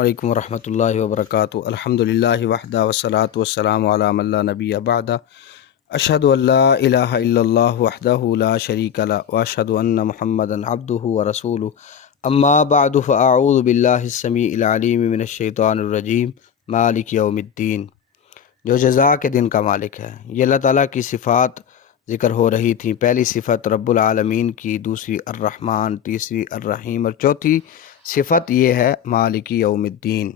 وعلیکم ورحمۃ اللہ وبرکاتہ۔ الحمدللہ وحدہ والصلاۃ والسلام علی من لا نبی بعدہ، اشہد ان لا الہ الا اللہ وحدہ لا شریک لہ واشہد ان محمدا عبدہ ورسولہ، اما بعد فاعوذ باللہ السمیع العلیم من الشیطان الرجیم۔ مالک یوم الدین، جو جزا کے دن کا مالک ہے۔ یہ اللہ تعالیٰ کی صفات ذکر ہو رہی تھیں۔ پہلی صفت رب العالمین کی، دوسری الرحمن، تیسری الرحیم، اور چوتھی صفت یہ ہے مالک یوم الدین۔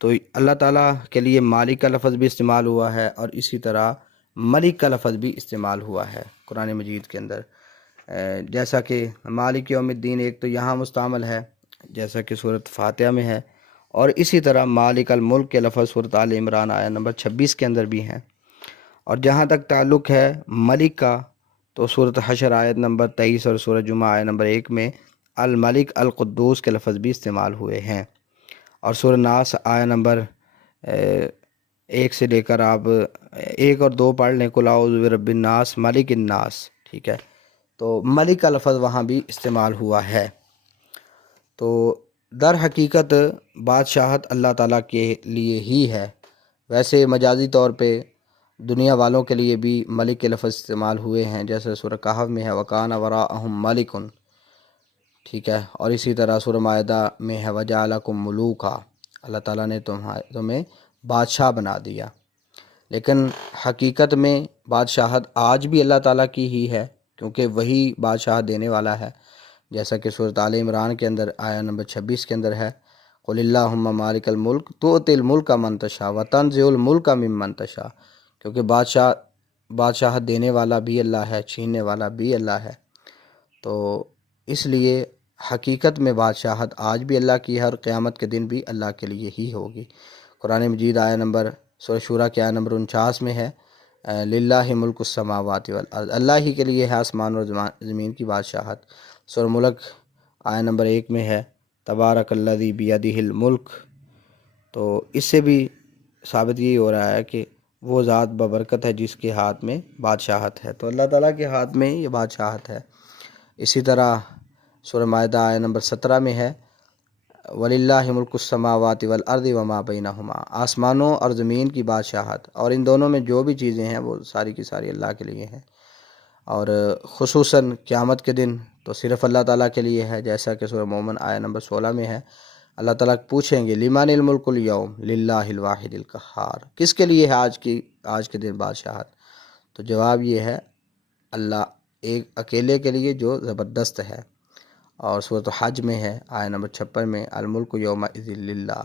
تو اللہ تعالیٰ کے لیے مالک کا لفظ بھی استعمال ہوا ہے اور اسی طرح ملک کا لفظ بھی استعمال ہوا ہے قرآن مجید کے اندر۔ جیسا کہ مالک یوم الدین ایک تو یہاں مستعمل ہے جیسا کہ سورۃ فاتحہ میں ہے، اور اسی طرح مالک الملک کے لفظ سورۃ آل عمران آیت نمبر 26 کے اندر بھی ہیں۔ اور جہاں تک تعلق ہے ملک کا تو سورۃ حشر آیت نمبر 23 اور سورۃ جمعہ آیت نمبر 1 میں الملک القدوس کے لفظ بھی استعمال ہوئے ہیں۔ اور سورۃ ناس آیت نمبر 1 سے لے کر آپ 1 اور 2 پڑھ لیں، قل اعوذ برب الناس ملک الناس، ٹھیک ہے، تو ملک کا لفظ وہاں بھی استعمال ہوا ہے۔ تو در حقیقت بادشاہت اللہ تعالیٰ کے لیے ہی ہے۔ ویسے مجازی طور پہ دنیا والوں کے لیے بھی ملک کے لفظ استعمال ہوئے ہیں، جیسے سورہ کہف میں ہے وَكَانَ وَرَاءَهُم مَلِكٌ، ٹھیک ہے، اور اسی طرح سورہ مائدہ میں ہے وَجَعَلَكُم مُلُوكًا، اللہ تعالیٰ نے تمہیں بادشاہ بنا دیا۔ لیکن حقیقت میں بادشاہت آج بھی اللہ تعالیٰ کی ہی ہے، کیونکہ وہی بادشاہ دینے والا ہے، جیسا کہ سورۃ آل عمران کے اندر آیت نمبر 26 کے اندر ہے قُلِ اللّٰهُمَّ مَالِكَ الْمُلْكِ تُؤْتِي الْمُلْكَ مَن تَشَاءُ وَتَنزِعُ الْمُلْكَ مِمَّن تَشَاءُ، کیونکہ بادشاہت دینے والا بھی اللہ ہے، چھیننے والا بھی اللہ ہے۔ تو اس لیے حقیقت میں بادشاہت آج بھی اللہ کی ہے اور قیامت کے دن بھی اللہ کے لیے ہی ہوگی۔ قرآن مجید آیت نمبر سورہ شورا کے آیت نمبر 49 میں ہے للہ ملک السماوات والارض، اللہ ہی کے لیے ہے آسمان اور زمین کی بادشاہت۔ سورہ ملک آیت نمبر 1 میں ہے تبارک الذی بیدہ الملک۔ تو اس سے بھی ثابت یہی ہو رہا ہے کہ وہ ذات ببرکت ہے جس کے ہاتھ میں بادشاہت ہے، تو اللہ تعالیٰ کے ہاتھ میں یہ بادشاہت ہے۔ اسی طرح سورہ مائدہ آیت نمبر 17 میں ہے وَلِلَّهِ مُلْكُ السَّمَاوَاتِ وَالْأَرْضِ وَمَا بَيْنَهُمَا، آسمانوں اور زمین کی بادشاہت، اور ان دونوں میں جو بھی چیزیں ہیں وہ ساری کی ساری اللہ کے لیے ہیں۔ اور خصوصاً قیامت کے دن تو صرف اللہ تعالیٰ کے لیے ہے، جیسا کہ سورہ مومن آیت نمبر 16 میں ہے اللہ تعالیٰ پوچھیں گے لمن الملک اليوم للہ الواحد القہار، کس کے لیے ہے آج کے دن بادشاہت؟ تو جواب یہ ہے اللہ ایک اکیلے کے لیے جو زبردست ہے۔ اور سورۃ حج میں ہے آیت نمبر 56 میں الملک یومئذ للہ،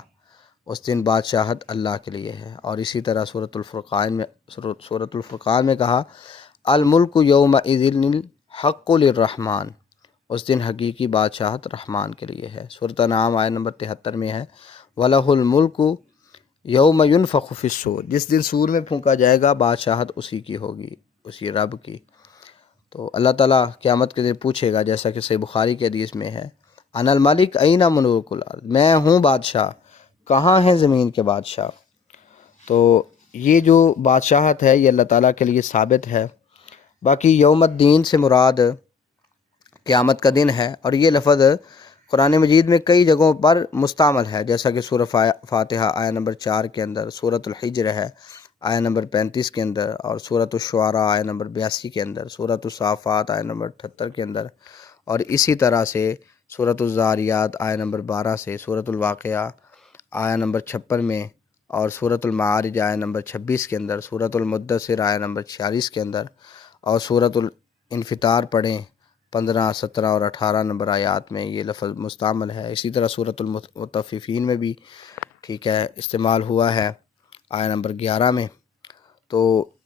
اس دن بادشاہت اللہ کے لیے ہے۔ اور اسی طرح سورۃ الفرقان میں کہا الملک یومئذ الحق للرحمن، اس دن حقیقی بادشاہت رحمان کے لیے ہے۔ سورۃ انعام آیت نمبر 73 میں ہے وَلَهُ الْمُلْكُ يَوْمَ يُنفَخُ فِي الصُّورِ، جس دن سور میں پھونکا جائے گا بادشاہت اسی کی ہوگی، اسی رب کی۔ تو اللہ تعالیٰ قیامت کے دن پوچھے گا، جیسا کہ صحیح بخاری کے حدیث میں ہے انا الملک این ملوک الارض، میں ہوں بادشاہ، کہاں ہیں زمین کے بادشاہ؟ تو یہ جو بادشاہت ہے یہ اللہ تعالیٰ کے لیے ثابت ہے۔ باقی یوم الدین سے مراد قیامت کا دن ہے، اور یہ لفظ قرآن مجید میں کئی جگہوں پر مستعمل ہے، جیسا کہ سورہ فاتحہ آیت نمبر 4 کے اندر، سورۃ الحجر ہے آیت نمبر 35 کے اندر، اور سورۃ الشعراء آیت نمبر 82 کے اندر، سورۃ الصافات آیت نمبر 78 کے اندر، اور اسی طرح سے سورۃ الذاریات آیت نمبر 12 سے، سورۃ الواقعہ آیت نمبر 56 میں، اور سورۃ المعارج آیت نمبر 26 کے اندر، سورۃ المدثر آیت نمبر 46 کے اندر، اور سورۃ الانفطار پڑھیں 15، 17 اور 18 نمبر آیات میں یہ لفظ مستعمل ہے۔ اسی طرح سورۃ المطففین میں بھی ٹھیک ہے استعمال ہوا ہے آیت نمبر 11 میں۔ تو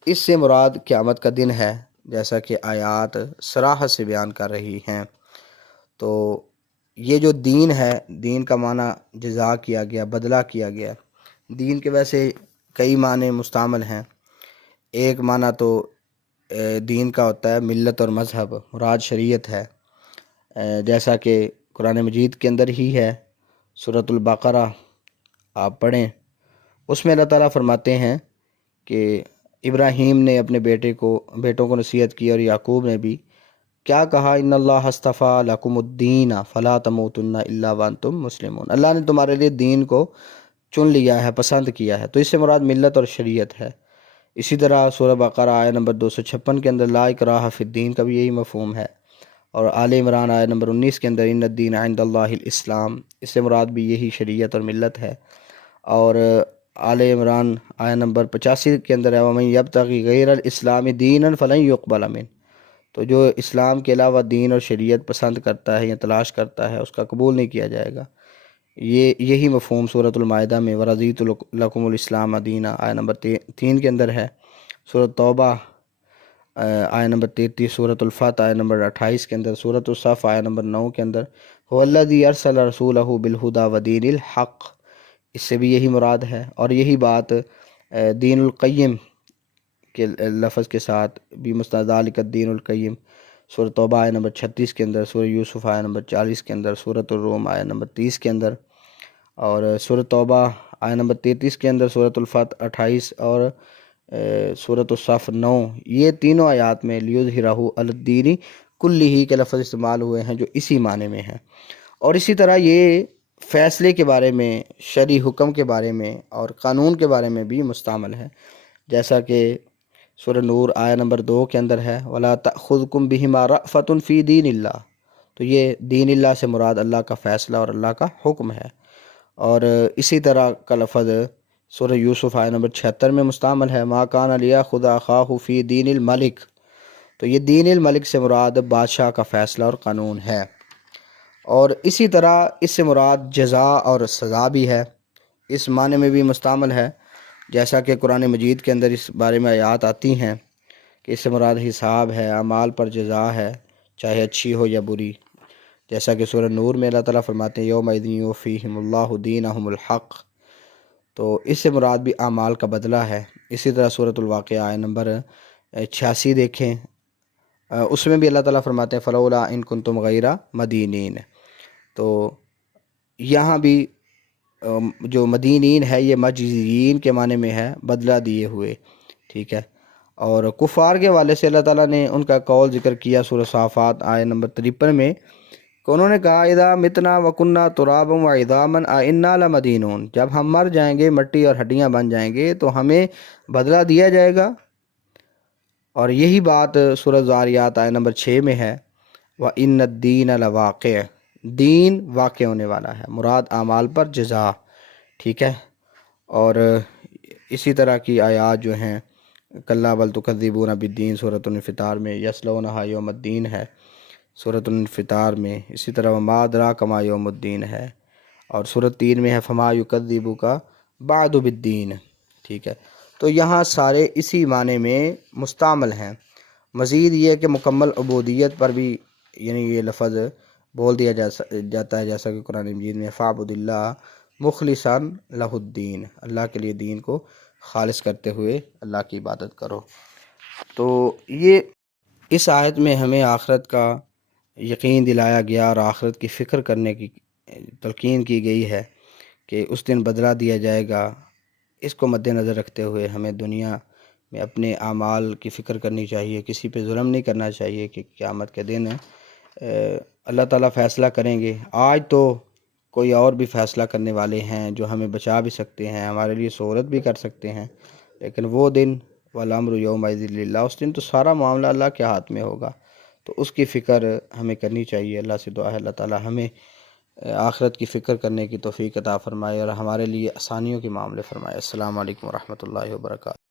اس سے مراد قیامت کا دن ہے، جیسا کہ آیات صراحت سے بیان کر رہی ہیں۔ تو یہ جو دین ہے، دین کا معنی جزا کیا گیا، بدلہ کیا گیا۔ دین کے ویسے کئی معنی مستعمل ہیں۔ ایک معنی تو دین کا ہوتا ہے ملت اور مذہب، مراد شریعت ہے، جیسا کہ قرآن مجید کے اندر ہی ہے سورۃ البقرہ آپ پڑھیں، اس میں اللہ تعالیٰ فرماتے ہیں کہ ابراہیم نے اپنے بیٹوں کو نصیحت کی، اور یعقوب نے بھی، کیا کہا، ان اللہ اصطفیٰ لکم الدین فلا تموتن الا وانتم مسلمون، اللہ نے تمہارے لیے دین کو چن لیا ہے، پسند کیا ہے، تو اس سے مراد ملت اور شریعت ہے۔ اسی طرح سورہ بقرہ آیہ نمبر 256 کے اندر لا اکراہ فی الدین کا بھی یہی مفہوم ہے، اور آل عمران آیہ نمبر 19 کے اندر ان الدین عند اللہ الاسلام، اس سے مراد بھی یہی شریعت اور ملت ہے۔ اور آل عمران آیہ نمبر 85 کے اندر ہے وَمَن يَبْتَغِ غَيْرَ الْإِسْلَامِ دِينًا فَلَن يُقْبَلَ مِنْهُ، تو جو اسلام کے علاوہ دین اور شریعت پسند کرتا ہے یا تلاش کرتا ہے اس کا قبول نہیں کیا جائے گا۔ یہی مفہوم سورۃ المائدہ میں وَرَضِيتُ لَكُمُ الْإِسْلَامَ دِينًا آیہ نمبر 3 کے اندر ہے، سورۃ توبہ آیہ نمبر 33، سورۃ الفتح آیہ نمبر 28 کے اندر، سورۃ الصف آیہ نمبر 9 کے اندر هُوَ الَّذِي أَرْسَلَ رَسُولَهُ بِالْهُدَى وَدِينِ الْحَقِّ، اس سے بھی یہی مراد ہے، اور یہی بات دین القیم کے لفظ کے ساتھ بھی ذالک الدین القیم، سورۃ توبہ آیہ نمبر 36 کے اندر، سورۃ یوسف آیہ نمبر 40 کے اندر، سورۃ الروم آیہ نمبر 30 کے اندر، اور سورۃ توبہ آیہ نمبر 33 کے اندر، سورۃ الفتح 28 اور سورۃ الصف 9، یہ تینوں آیات میں لیظہرہ علی الدین کلہ کے لفظ استعمال ہوئے ہیں جو اسی معنی میں ہیں۔ اور اسی طرح یہ فیصلے کے بارے میں، شرعی حکم کے بارے میں اور قانون کے بارے میں بھی مستعمل ہے، جیسا کہ سورہ نور آیہ نمبر 2 کے اندر ہے وَلَا تَأْخُذْكُمْ بِهِمَا رَأْفَةٌ فِي دِينِ اللَّهِ، تو یہ دین اللہ سے مراد اللہ کا فیصلہ اور اللہ کا حکم ہے۔ اور اسی طرح کا لفظ سورہ یوسف آیہ نمبر 76 میں مستعمل ہے مَا كَانَ لِيَأْخُذَ أَخَاهُ فِي دِينِ الْمَلِكِ، تو یہ دین الملک سے مراد بادشاہ کا فیصلہ اور قانون ہے۔ اور اسی طرح اس سے مراد جزا اور سزا بھی ہے، اس معنی میں بھی مستعمل ہے، جیسا کہ قرآن مجید کے اندر اس بارے میں آیات آتی ہیں کہ اس سے مراد حساب ہے، اعمال پر جزا ہے، چاہے اچھی ہو یا بری، جیسا کہ سورہ نور میں اللہ تعالیٰ فرماتے ہیں یومئذ یوفیہم اللہ دینہم الحق، تو اس سے مراد بھی اعمال کا بدلہ ہے۔ اسی طرح سورۃ الواقعہ آیہ نمبر 86 دیکھیں، اس میں بھی اللہ تعالیٰ فرماتے ہیں فلولا ان کنتم غیر مدینین، تو یہاں بھی جو مدینین ہے یہ مجزیین کے معنی میں ہے، بدلہ دیے ہوئے، ٹھیک ہے۔ اور کفار کے والے سے اللہ تعالیٰ نے ان کا قول ذکر کیا سورہ صافات آیہ نمبر 53 میں کہ انہوں نے کہا اذا متنا وکننا ترابا وعظاما ائنا لمدینون، جب ہم مر جائیں گے، مٹی اور ہڈیاں بن جائیں گے تو ہمیں بدلہ دیا جائے گا۔ اور یہی بات سورہ زاریات آیہ نمبر 6 میں ہے وَإِنَّ الدِّينَ لَوَاقِعٌ، دین واقع ہونے والا ہے، مراد اعمال پر جزا، ٹھیک ہے۔ اور اسی طرح کی آیات جو ہیں کَلَّا بَلْ تُكَذِّبُونَ بِالدِّينِ سورۃ الانفطار میں، یصلونہا یوم الدین ہے سورۃ الانفطار میں، اسی طرح وَمَا أَدْرَاكَ مَا یوم الدین ہے، اور سورۃ 3 میں ہے فَمَا يُكَذِّبُكَ بَعْدُ بِالدِّينِ، ٹھیک ہے۔ تو یہاں سارے اسی معنی میں مستعمل ہیں۔ مزید یہ کہ مکمل عبودیت پر بھی یعنی یہ لفظ بول دیا جاتا ہے، جیسا کہ قرآن مجید میں فَاعْبُدِ اللَّهَ مُخْلِصًا لَهُ الدِّينَ، اللہ کے لیے دین کو خالص کرتے ہوئے اللہ کی عبادت کرو۔ تو یہ اس آیت میں ہمیں آخرت کا یقین دلایا گیا اور آخرت کی فکر کرنے کی تلقین کی گئی ہے کہ اس دن بدلہ دیا جائے گا۔ اس کو مد نظر رکھتے ہوئے ہمیں دنیا میں اپنے اعمال کی فکر کرنی چاہیے، کسی پہ ظلم نہیں کرنا چاہیے کہ قیامت کے دن اللہ تعالیٰ فیصلہ کریں گے۔ آج تو کوئی اور بھی فیصلہ کرنے والے ہیں جو ہمیں بچا بھی سکتے ہیں، ہمارے لیے سہولت بھی کر سکتے ہیں، لیکن وہ دن والامر یومئذ للہ، اس دن تو سارا معاملہ اللہ کے ہاتھ میں ہوگا، تو اس کی فکر ہمیں کرنی چاہیے۔ اللہ سے دعا ہے اللہ تعالیٰ ہمیں آخرت کی فکر کرنے کی توفیق عطا فرمائے اور ہمارے لیے آسانیوں کے معاملے فرمائے۔ السلام علیکم ورحمۃ اللہ وبرکاتہ۔